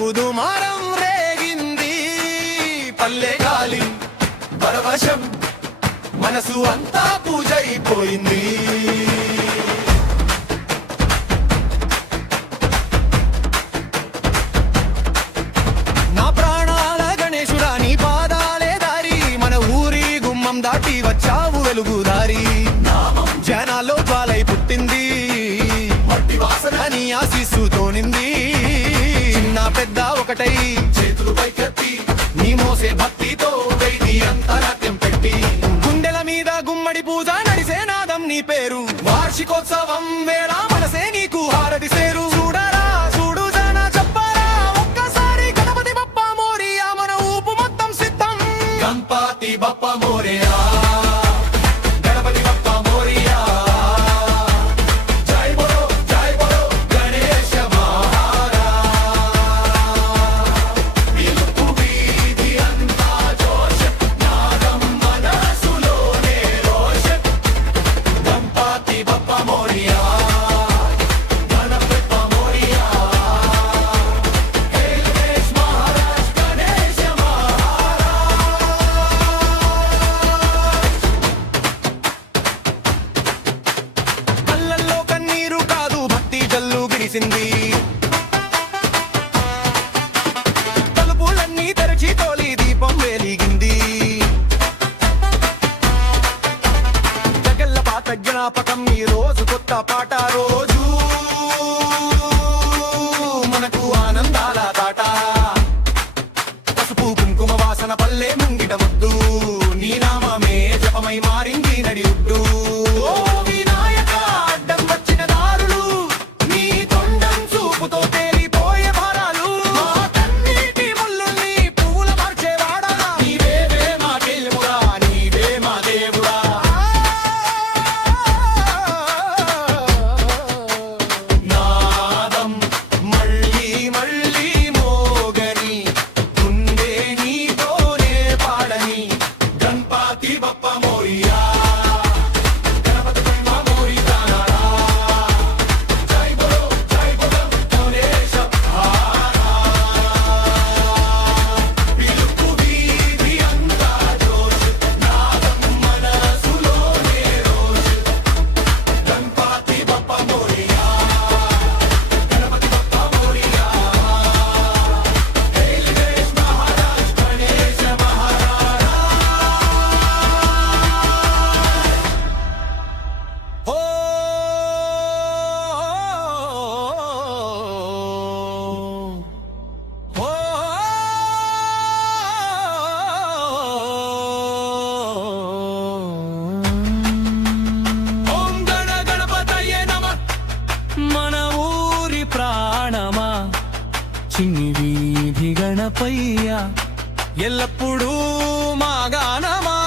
డప్పు దుమారం రేగింది, పల్లె గాలి పరవశం, మనసు అంతా పూజైపోయింది. నా ప్రాణాల గణేశుడా నీ పాదాలే దారి, మన ఊరి గుమ్మం దాటి వచ్చావు వెలుగు దారి. జనాల్లో జ్వాలై పుట్టింది, మట్టి వాసన నీ ఆశీస్సుతోనింది. చిన్న పెద్ద ఒకటై చేతులు పైకెత్తి నీ మోసే భక్తితో వేది అంతరాత్యం పెట్టి, గుండెల మీద గుమ్మడి పూజ నడిసే నాదం నీ పేరు. వార్షికోత్సవం వేళ మనసే నీకు హారతి సేరు. చూడరా చూడు జన చెప్పరా ఒక్కసారి గణపతి బప్ప మోరియా, మన ఊపు మొత్తం సిద్ధం. గణపతి బప్ప మోరియా, గణపతి బప్ప మోరియా, జై బోలో జై బోలో గణేశ మహారాజ్. పిలుపు వీధి అంతా జోష్, నాదం మనసులోనే రోష్. గణపతి బప్ప మోరియా, గణపతి బప్ప మోరియా, హే గణేశ మహారాజ్, గణేశ మహారాజ్. కళ్ళల్లో కన్నీరు కాదు భక్తి జల్లు విరిసింది, తలుపులన్నీ తెరచి తోలి దీపం వెలిగింది. జగల్ల పాత జ్ఞాపకం ఈ రోజు కొత్త పాట, రోజు మనకు ఆనందాల తాట. పసుపు కుంకుమ వాసన పల్లె ముంగిట ముద్దు, నీ నామమే జపమై మారింది నడియుడ్డు. ఓ వినాయక అడ్డం వచ్చిన దారులు, నీ తొండం చూపుతో తేలిపోయే భారాలు. మా కన్నీటి ముల్లుల్ని పువ్వుల మార్చేవాడా, నీవే మా దేవుడా, నీవే మా దేవుడా. నాదం మళ్ళీ మళ్ళీ మోగని, గుండె నీతోనే పాడని. గణపతి బప్ప మోరియా, గణపతి బప్ప మోరియా, జై బోలో గణేశ మహారాజ్. పిలుపు వీధి అంతా జోష్, నాదం మనసులోనే రోష్. గణపతి బప్ప మోరియా, గణపతి బప్ప మోరియా, హే గణేశ మహారాజ్, గణేశ మహారాజ్. ఓ ఓం గణ గణపతయే నమః. మన ఊరి ప్రాణమా చిన్ని వీధి గణపయ్య, ఎల్లప్పుడూ మా గానమా.